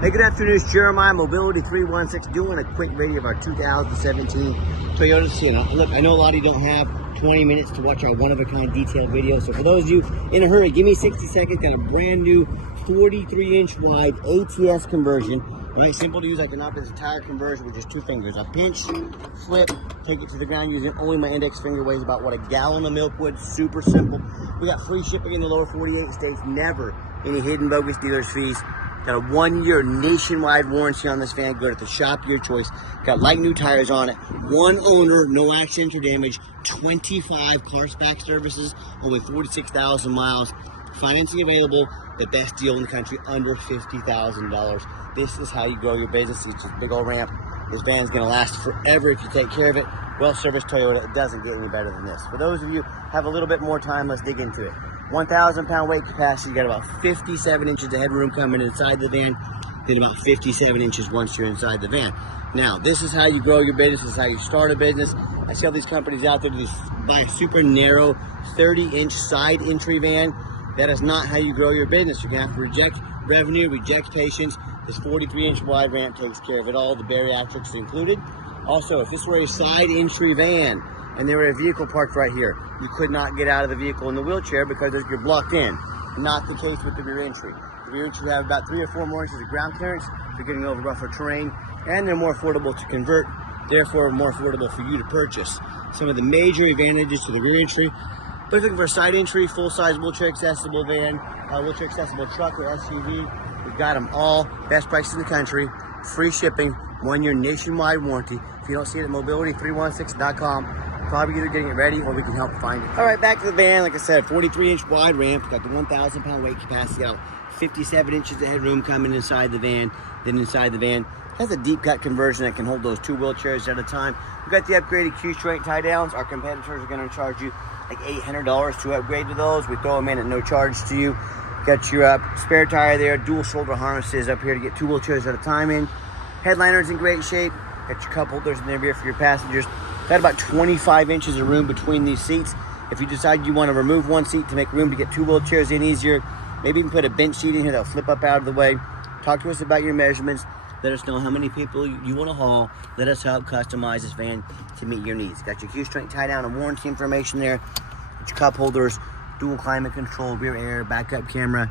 Hey, good afternoon, it's Jeremiah, Mobility 316, doing a quick video of our 2017 Toyota Sienna. Look, I know a lot of you don't have 20 minutes to watch our one-of-a-kind detailed video, so for those of you in a hurry, give me 60 seconds. Got a brand new 43-inch wide ATS conversion. All right, simple to use. I can operate this entire conversion with just two fingers. I pinch, flip, take it to the ground using only my index finger. Weighs about what a gallon of milk would. Super simple. We got free shipping in the lower 48 states. Never any hidden bogus dealers fees. Got a 1-year nationwide warranty on this van. Go to the shop, your choice. Got like new tires on it. One owner, no accidents or damage. 25 car spec services, only 46,000 miles. Financing available. The best deal in the country, under $50,000. This is how you grow your business. It's just a big old ramp. This van's gonna last forever if you take care of it. Well-serviced Toyota, it doesn't get any better than this. For those of you who have a little bit more time, let's dig into it. 1,000 pound weight capacity. You got about 57 inches of headroom coming inside the van, then about 57 inches once you're inside the van. Now, this is how you grow your business. This is how you start a business. I see all these companies out there just buy a super narrow 30-inch side entry van. That is not how you grow your business. You're gonna have to reject revenue, reject patience. This 43-inch wide ramp takes care of it all. The bariatrics included. Also, if this were a side entry van and there were a vehicle parked right here, you could not get out of the vehicle in the wheelchair because you're blocked in. Not the case with the rear entry. The rear entry have about 3 or 4 more inches of ground clearance. You're getting over rougher terrain, and they're more affordable to convert, therefore more affordable for you to purchase. Some of the major advantages to the rear entry. But if you're looking for a side entry, full-size wheelchair accessible van, wheelchair accessible truck or SUV, we've got them all. Best prices in the country, free shipping, 1-year nationwide warranty. If you don't see it at mobility316.com, probably either getting it ready or we can help find it. All right, back to the van. Like I said, 43-inch wide ramp. Got the 1,000 pound weight capacity out. 57 inches of headroom coming inside the van. Then inside the van has a deep cut conversion that can hold those 2 wheelchairs at a time. We've got the upgraded Q-straight tie downs. Our competitors are going to charge you like $800 to upgrade to those. We throw them in at no charge to you. Got your spare tire there, dual shoulder harnesses up here to get 2 wheelchairs at a time in. Headliner's in great shape. Got your cup holders in there here for your passengers. Got about 25 inches of room between these seats. If you decide you want to remove one seat to make room to get 2 wheelchairs in easier, maybe even put a bench seat in here that'll flip up out of the way. Talk to us about your measurements. Let us know how many people you want to haul. Let us help customize this van to meet your needs. Got your Q-straight tie down and warranty information there. Got your cup holders, dual climate control, rear air, backup camera.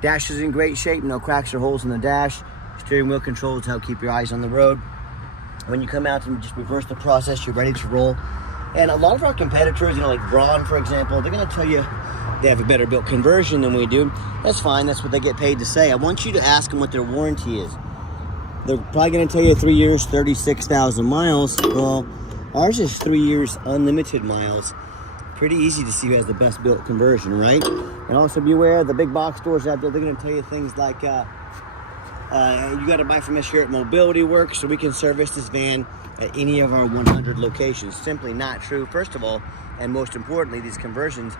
Dash is in great shape, no cracks or holes in the dash. Steering wheel controls to help keep your eyes on the road. When you come out and just reverse the process, you're ready to roll. And a lot of our competitors, like Braun, for example, they're going to tell you they have a better built conversion than we do. That's fine. That's what they get paid to say. I want you to ask them what their warranty is. They're probably going to tell you 3 years, 36,000 miles. Well, ours is 3 years, unlimited miles. Pretty easy to see who has the best built conversion, right? And also be aware, the big box stores out there, they're going to tell you things like, you got to buy from us here at Mobility Works so we can service this van at any of our 100 locations. Simply not true, first of all, and most importantly, these conversions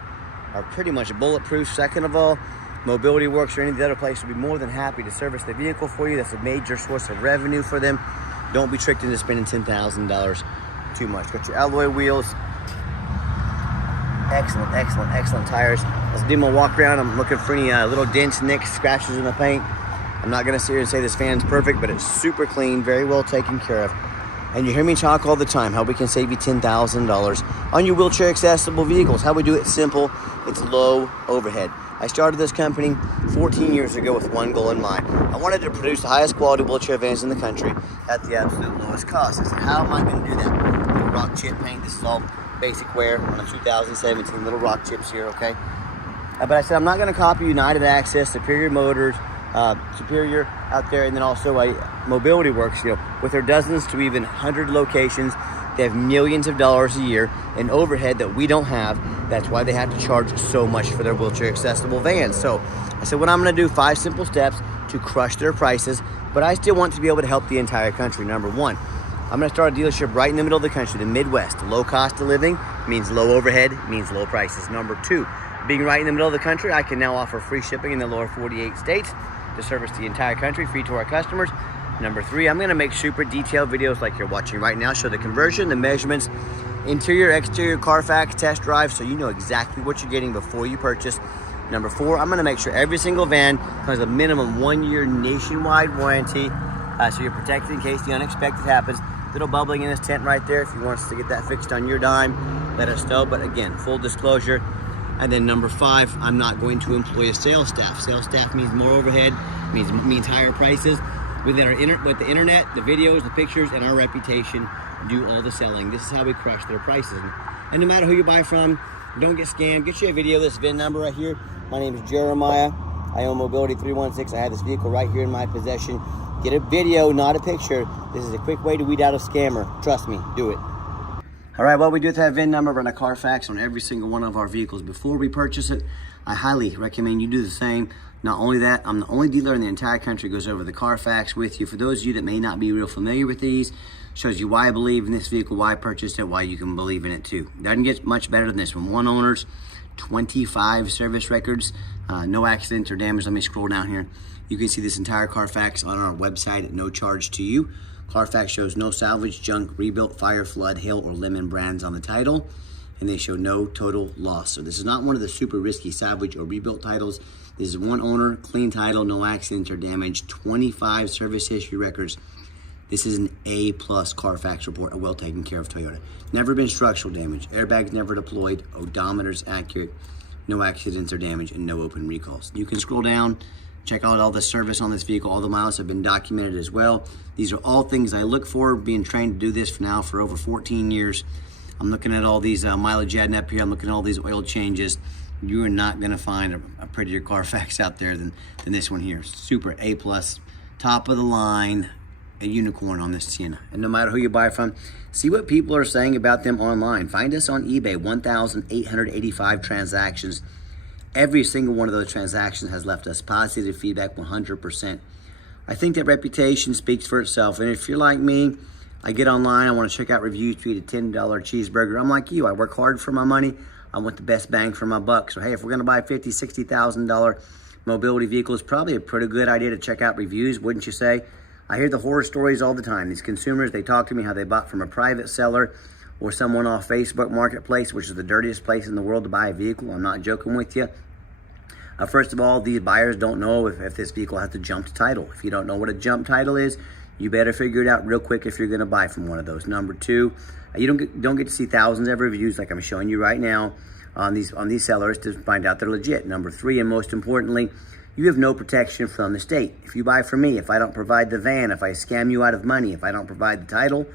are pretty much bulletproof. Second of all, Mobility Works or any of the other places will be more than happy to service the vehicle for you. That's a major source of revenue for them. Don't be tricked into spending $10,000 too much. Got your alloy wheels. Excellent, excellent, excellent tires. Let's do my walk around. I'm looking for any little dents, nicks, scratches in the paint. I'm not gonna sit here and say this van's perfect, but it's super clean, very well taken care of. And you hear me talk all the time, how we can save you $10,000 on your wheelchair accessible vehicles. How we do it simple, it's low overhead. I started this company 14 years ago with one goal in mind. I wanted to produce the highest quality wheelchair vans in the country at the absolute lowest cost. I said, how am I gonna do that? Little rock chip paint, this is all basic wear on a 2017, little rock chips here, okay? But I said, I'm not gonna copy United Access, Superior Motors, Superior out there, and then also Mobility Works, with their dozens to even 100 locations. They have millions of dollars a year in overhead that we don't have. That's why they have to charge so much for their wheelchair accessible vans. So I said, what I'm gonna do, 5 simple steps to crush their prices, but I still want to be able to help the entire country. Number 1, I'm gonna start a dealership right in the middle of the country, the Midwest. Low cost of living means low overhead, means low prices. Number 2, being right in the middle of the country, I can now offer free shipping in the lower 48 states to service the entire country, free to our customers. Number 3, I'm gonna make super detailed videos like you're watching right now, show the conversion, the measurements, interior, exterior, Carfax, test drive, so you know exactly what you're getting before you purchase. Number 4, I'm gonna make sure every single van comes with a minimum 1-year nationwide warranty, so you're protected in case the unexpected happens. Little bubbling in this tent right there. If you want us to get that fixed on your dime, let us know. But again, full disclosure. And then number 5, I'm not going to employ a sales staff. Sales staff means more overhead, means higher prices. With the internet, the videos, the pictures, and our reputation, do all the selling. This is how we crush their prices. And no matter who you buy from, don't get scammed. Get you a video of this VIN number right here. My name is Jeremiah. I own Mobility 316. I have this vehicle right here in my possession. Get a video, not a picture. This is a quick way to weed out a scammer. Trust me, do it. All right, what we do with that VIN number, run a Carfax on every single one of our vehicles before we purchase it. I highly recommend you do the same. Not only that, I'm the only dealer in the entire country who goes over the Carfax with you. For those of you that may not be real familiar with these, shows you why I believe in this vehicle, why I purchased it, why you can believe in it too. Doesn't get much better than this one. 1 owners, 25 service records, no accidents or damage. Let me scroll down here. You can see this entire Carfax on our website at no charge to you. Carfax shows no salvage, junk, rebuilt, fire, flood, hail, or lemon brands on the title, and they show no total loss. So this is not one of the super risky salvage or rebuilt titles. This is 1 owner, clean title, no accidents or damage, 25 service history records. This is an A+ Carfax report, a well taken care of Toyota. Never been structural damage, airbags never deployed, odometer's accurate, no accidents or damage, and no open recalls. You can scroll down, check out all the service on this vehicle. All the miles have been documented as well. These are all things I look for, being trained to do this for over 14 years. I'm looking at all these mileage adding up here. I'm looking at all these oil changes. You are not gonna find a prettier Carfax out there than this one here. Super A+, top of the line, a unicorn on this Sienna. And no matter who you buy from, see what people are saying about them online. Find us on eBay, 1,885 transactions. Every single one of those transactions has left us positive feedback, 100%. I think that reputation speaks for itself. And if you're like me, I get online, I want to check out reviews to eat a $10 cheeseburger. I'm like you, I work hard for my money. I want the best bang for my buck. So hey, if we're gonna buy $50,000, $60,000 mobility vehicle, it's probably a pretty good idea to check out reviews, wouldn't you say? I hear the horror stories all the time. These consumers, they talk to me how they bought from a private seller or someone off Facebook Marketplace, which is the dirtiest place in the world to buy a vehicle. I'm not joking with you. First of all, these buyers don't know if this vehicle has a jumped title. If you don't know what a jump title is, you better figure it out real quick if you're gonna buy from one of those. Number 2, you don't get to see thousands of reviews like I'm showing you right now on these sellers to find out they're legit. Number 3, and most importantly, you have no protection from the state. If you buy from me, if I don't provide the van, if I scam you out of money, if I don't provide the title,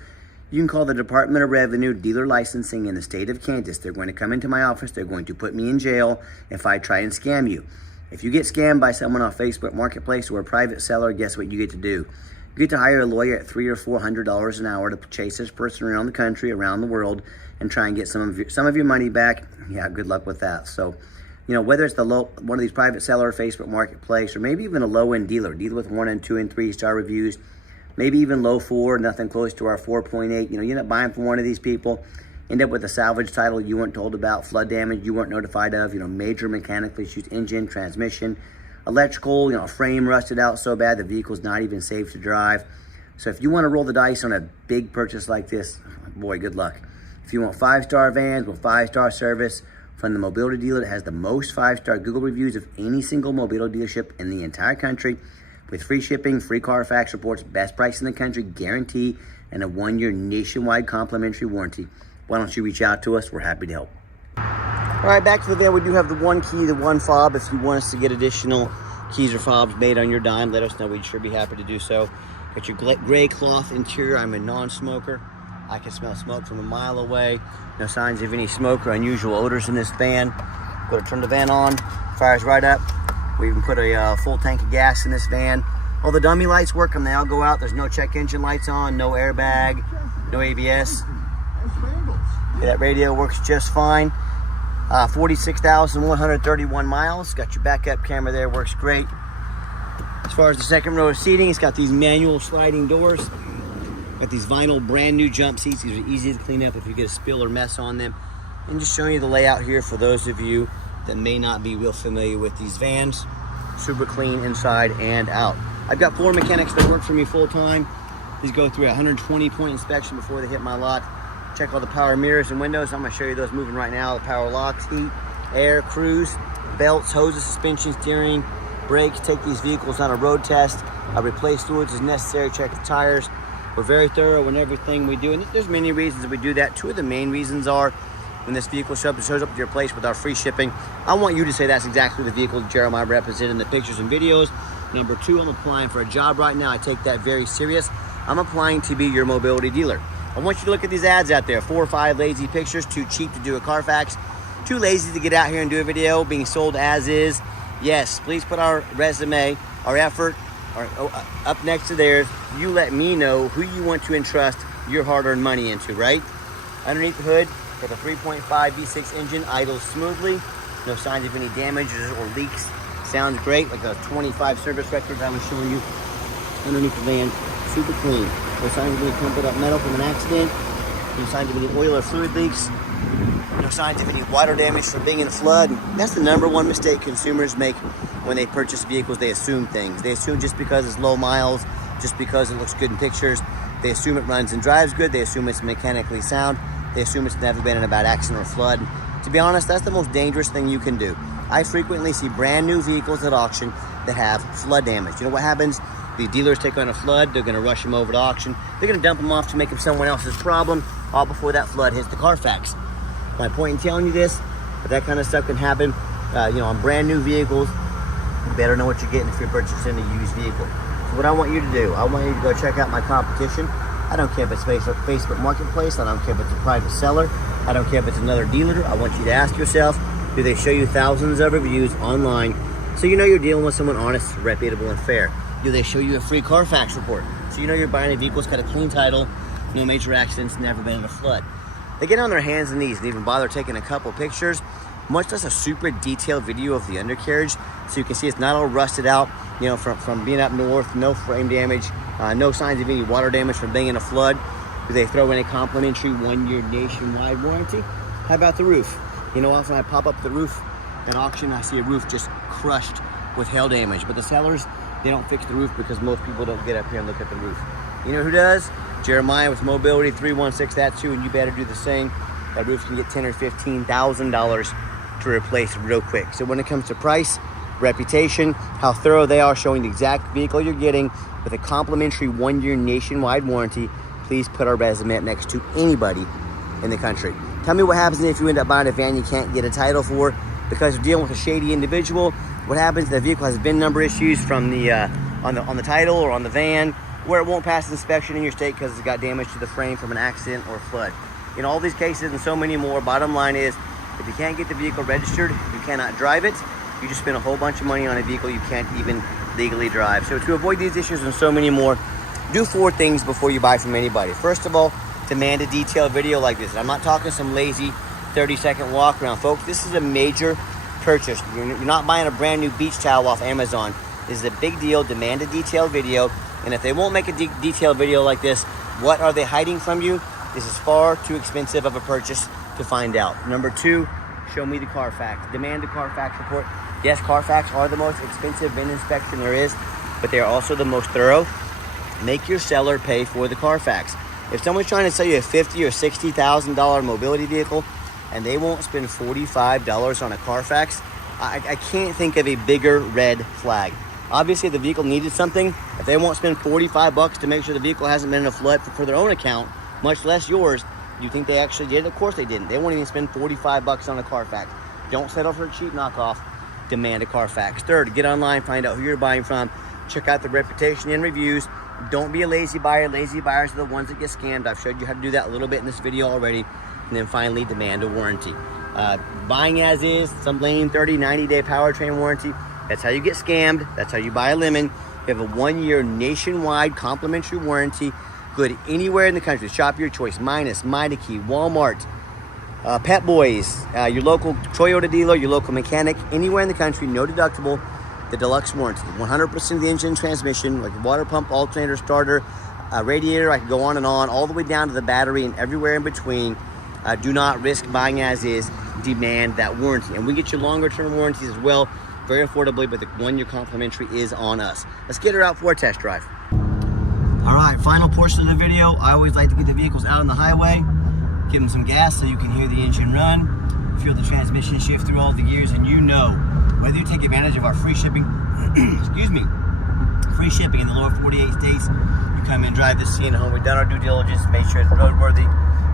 you can call the Department of Revenue Dealer Licensing in the state of Kansas. They're going to come into my office. They're going to put me in jail if I try and scam you. If you get scammed by someone off Facebook Marketplace or a private seller, guess what you get to do? You get to hire a lawyer at $300 or $400 an hour to chase this person around the country, around the world, and try and get some of your money back. Yeah, good luck with that. So, you know, whether it's one of these private seller, Facebook Marketplace, or maybe even a low-end dealer with 1 and 2 and 3 star reviews, maybe even low 4, nothing close to our 4.8. You know, you end up buying from one of these people, end up with a salvage title you weren't told about, flood damage you weren't notified of, you know, major mechanical issues, engine, transmission, electrical, you know, frame rusted out so bad the vehicle's not even safe to drive. So if you want to roll the dice on a big purchase like this, boy, good luck. If you want 5-star vans with 5-star service from the mobility dealer that has the most 5-star Google reviews of any single mobility dealership in the entire country, with free shipping, free Carfax reports, best price in the country, guarantee, and a 1-year nationwide complimentary warranty, why don't you reach out to us? We're happy to help. All right, back to the van. We do have the 1 key, the 1 fob. If you want us to get additional keys or fobs made on your dime, let us know. We'd sure be happy to do so. Got your gray cloth interior. I'm a non-smoker. I can smell smoke from a mile away. No signs of any smoke or unusual odors in this van. Go to turn the van on, fires right up. We even put a full tank of gas in this van. All the dummy lights work and they all go out. There's no check engine lights on, no airbag, no ABS. Okay, that radio works just fine. 46,131 miles. Got your backup camera there, works great. As far as the second row of seating, it's got these manual sliding doors. Got these vinyl brand new jump seats. These are easy to clean up if you get a spill or mess on them. And just showing you the layout here for those of you that may not be real familiar with these vans. Super clean inside and out. I've got 4 mechanics that work for me full time. These go through a 120-point inspection before they hit my lot. Check all the power mirrors and windows. I'm gonna show you those moving right now. The power locks, heat, air, cruise. belts, hoses, suspension, steering, brakes, take these vehicles on a road test, replace fluids as necessary, check the tires. We're very thorough in everything we do, and there's many reasons that we do that. Two of the main reasons are when this vehicle shows up to your place with our free shipping, I want you to say that's exactly the vehicle Jeremiah represented in the pictures and videos. Number two, I'm applying for a job right now. I take that very serious. I'm applying to be your mobility dealer. I want you to look at these ads out there. 4 or 5 lazy pictures, too cheap to do a Carfax, too lazy to get out here and do a video, being sold as is. Yes, please put our resume, our effort, up next to theirs. You let me know who you want to entrust your hard-earned money into, right? Underneath the hood, got the 3.5 V6 engine, idles smoothly. No signs of any damages or leaks. Sounds great, like a 25 service record I was showing you. Underneath the van, super clean. No signs of any crumpled up metal from an accident. No signs of any oil or fluid leaks. No signs of any water damage from being in a flood. That's the number one mistake consumers make when they purchase vehicles. They assume things. They assume just because it's low miles, just because it looks good in pictures, they assume it runs and drives good. They assume it's mechanically sound. They assume it's never been in a bad accident or flood. To be honest, that's the most dangerous thing you can do. I frequently see brand new vehicles at auction that have flood damage. You know what happens? The dealers take on a flood, they're gonna rush them over to auction. They're gonna dump them off to make them someone else's problem, all before that flood hits the Carfax. My point in telling you this, but that kind of stuff can happen, on brand new vehicles. You better know what you're getting if you're purchasing a used vehicle. So what I want you to do, I want you to go check out my competition. I don't care if it's Facebook Marketplace. I don't care if it's a private seller. I don't care if it's another dealer. I want you to ask yourself, do they show you thousands of reviews online so you know you're dealing with someone honest, reputable, and fair? Do they show you a free Carfax report so you know you're buying a vehicle that's got a clean title, no major accidents, never been in a flood? They get on their hands and knees and even bother taking a couple pictures, much less a super detailed video of the undercarriage, so you can see it's not all rusted out, from being up north, no frame damage, no signs of any water damage from being in a flood. Do they throw in a complimentary 1-year nationwide warranty? How about the roof? Often I pop up the roof at auction, I see a roof just crushed with hail damage, but the sellers, they don't fix the roof because most people don't get up here and look at the roof. You know who does? Jeremiah with Mobility 316, that's you, and you better do the same. That roof can get $10,000 or $15,000 to replace real quick. So when it comes to price, reputation, how thorough they are showing the exact vehicle you're getting with a complimentary 1-year nationwide warranty, please put our resume next to anybody in the country. Tell me what happens if you end up buying a van you can't get a title for because you're dealing with a shady individual. What happens if the vehicle has VIN number issues from the on the title or on the van, where it won't pass inspection in your state because it's got damage to the frame from an accident or flood? In all these cases and so many more, bottom line is, if you can't get the vehicle registered, you cannot drive it. You just spend a whole bunch of money on a vehicle you can't even legally drive. So to avoid these issues and so many more, do 4 things before you buy from anybody. First of all, demand a detailed video like this. I'm not talking some lazy 30-second walk around, folks. This is a major purchase. You're not buying a brand new beach towel off Amazon. This is a big deal. Demand a detailed video. And if they won't make a detailed video like this, what are they hiding from you? This is far too expensive of a purchase to find out. Number 2, show me the Carfax. Demand a Carfax report. Yes, Carfax are the most expensive VIN inspection there is, but they are also the most thorough. Make your seller pay for the Carfax. If someone's trying to sell you a $50,000 or $60,000 mobility vehicle and they won't spend $45 on a Carfax, I can't think of a bigger red flag. Obviously, the vehicle needed something. If they won't spend $45 to make sure the vehicle hasn't been in a flood for their own account, much less yours, you think they actually did it? Of course they didn't. They won't even spend $45 on a Carfax. Don't settle for a cheap knockoff. Demand a Carfax. Third, get online, find out who you're buying from. Check out the reputation and reviews. Don't be a lazy buyer. Lazy buyers are the ones that get scammed. I've showed you how to do that a little bit in this video already. And then finally, demand a warranty. Buying as is, some lame 30, 90-day powertrain warranty. That's how you get scammed. That's how you buy a lemon. You have a 1-year nationwide complimentary warranty. Good anywhere in the country. Shop your choice. Minus, Meineke, Walmart, Pet Boys, your local Toyota dealer, your local mechanic, anywhere in the country, no deductible. The deluxe warranty. 100% of the engine and transmission, like water pump, alternator, starter, radiator. I could go on and on, all the way down to the battery and everywhere in between. Do not risk buying as is. Demand that warranty. And we get you longer term warranties as well, very affordably, but the 1-year complimentary is on us. Let's get her out for a test drive. All right, final portion of the video. I always like to get the vehicles out on the highway, give them some gas so you can hear the engine run, feel the transmission shift through all the gears, and you know Whether you take advantage of our free shipping, excuse me, free shipping in the lower 48 states, you come and drive this Sienna home. We've done our due diligence, made sure it's roadworthy,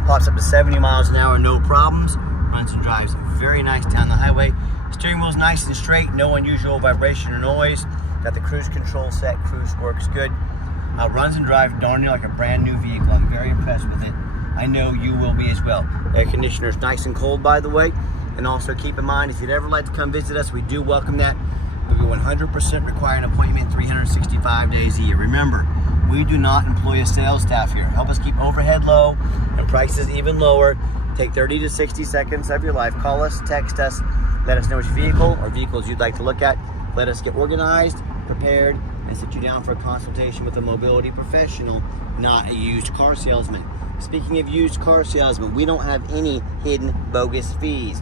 pops up to 70 miles an hour, no problems, runs and drives very nice down the highway. Steering wheel's nice and straight, no unusual vibration or noise. Got the cruise control set, cruise works good. Runs and drives darn near like a brand new vehicle. I'm very impressed with it. I know you will be as well. Air conditioner's nice and cold, by the way. And also keep in mind, if you'd ever like to come visit us, we do welcome that. We 100% require an appointment 365 days a year. Remember, we do not employ a sales staff here. Help us keep overhead low and prices even lower. Take 30 to 60 seconds of your life. Call us, text us, let us know which vehicle or vehicles you'd like to look at. Let us get organized, prepared, and sit you down for a consultation with a mobility professional, not a used car salesman. Speaking of used car salesmen, we don't have any hidden bogus fees.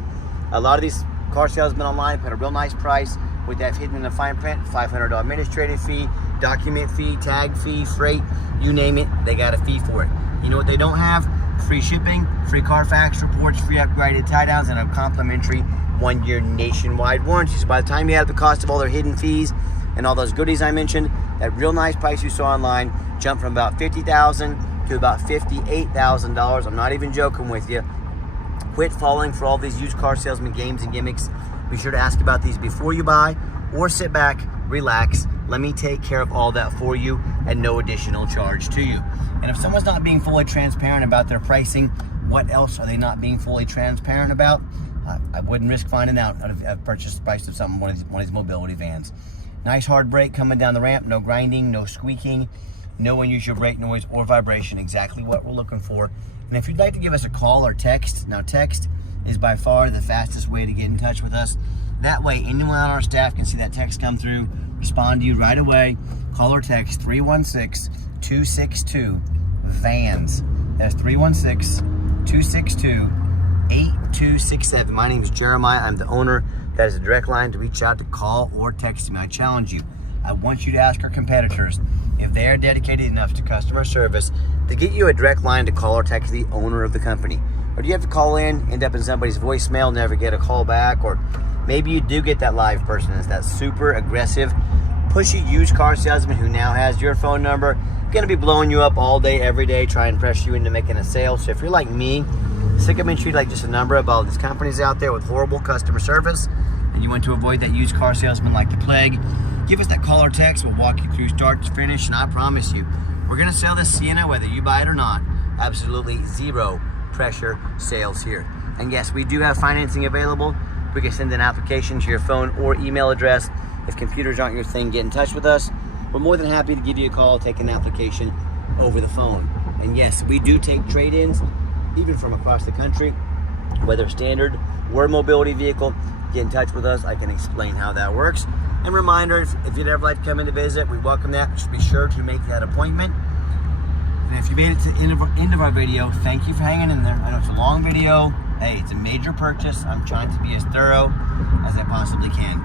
A lot of these car salesmen online put a real nice price with that hidden in the fine print, $500 administrative fee, document fee, tag fee, freight, you name it, they got a fee for it. You know what they don't have? Free shipping, free Carfax reports, free upgraded tie downs, and a complimentary 1-year nationwide warranty. So by the time you add up the cost of all their hidden fees and all those goodies I mentioned, that real nice price you saw online jumped from about $50,000 to about $58,000. I'm not even joking with you. Quit falling for all these used car salesman games and gimmicks. Be sure to ask about these before you buy, or sit back, relax. Let me take care of all that for you at no additional charge to you. And if someone's not being fully transparent about their pricing, what else are they not being fully transparent about? I wouldn't risk finding out a purchase price of something, one of these mobility vans. Nice hard brake coming down the ramp, no grinding, no squeaking, no unusual brake noise or vibration, exactly what we're looking for. And if you'd like to give us a call or text, now text is by far the fastest way to get in touch with us. That way, anyone on our staff can see that text come through, respond to you right away. Call or text 316-262-VANS. That's 316-262-8267. My name is Jeremiah. I'm the owner. That is a direct line to reach out, to call or text me. I challenge you. I want you to ask our competitors if they are dedicated enough to customer service to get you a direct line to call or text the owner of the company. Or do you have to call in, end up in somebody's voicemail, never get a call back? Or maybe you do get that live person. It's that super aggressive, pushy used car salesman who now has your phone number, going to be blowing you up all day, every day, trying to press you into making a sale. So if you're like me, sick of being treated like just a number of all these companies out there with horrible customer service, and you want to avoid that used car salesman like the plague, give us that call or text. We'll walk you through start to finish, and I promise you, we're going to sell this Sienna whether you buy it or not. Absolutely zero pressure sales here. And yes, we do have financing available. We can send an application to your phone or email address. If computers aren't your thing, get in touch with us. We're more than happy to give you a call, take an application over the phone. And yes, we do take trade-ins, even from across the country, whether standard or a mobility vehicle. Get in touch with us. I can explain how that works. And reminder, if you'd ever like to come in to visit, we welcome that. Just be sure to make that appointment. And if you made it to the end of our video, thank you for hanging in there. I know it's a long video. Hey, it's a major purchase. I'm trying to be as thorough as I possibly can.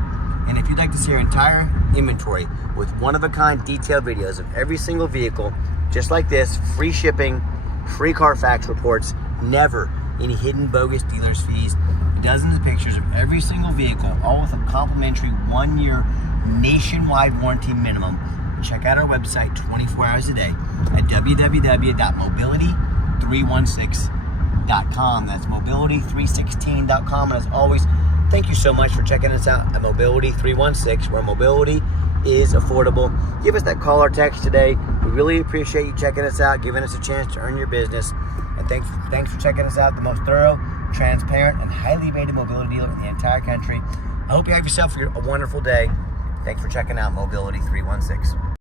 And if you'd like to see our entire inventory with one-of-a-kind detailed videos of every single vehicle, just like this, free shipping, free Carfax reports, never any hidden bogus dealer's fees, dozens of pictures of every single vehicle, all with a complimentary 1-year nationwide warranty minimum, check out our website 24 hours a day at www.mobility316.com. That's mobility316.com. And as always, thank you so much for checking us out at Mobility 316, where mobility is affordable. Give us that call or text today. We really appreciate you checking us out, giving us a chance to earn your business. And thanks for checking us out, the most thorough, transparent, and highly rated mobility dealer in the entire country. I hope you have yourself a wonderful day. Thanks for checking out Mobility 316.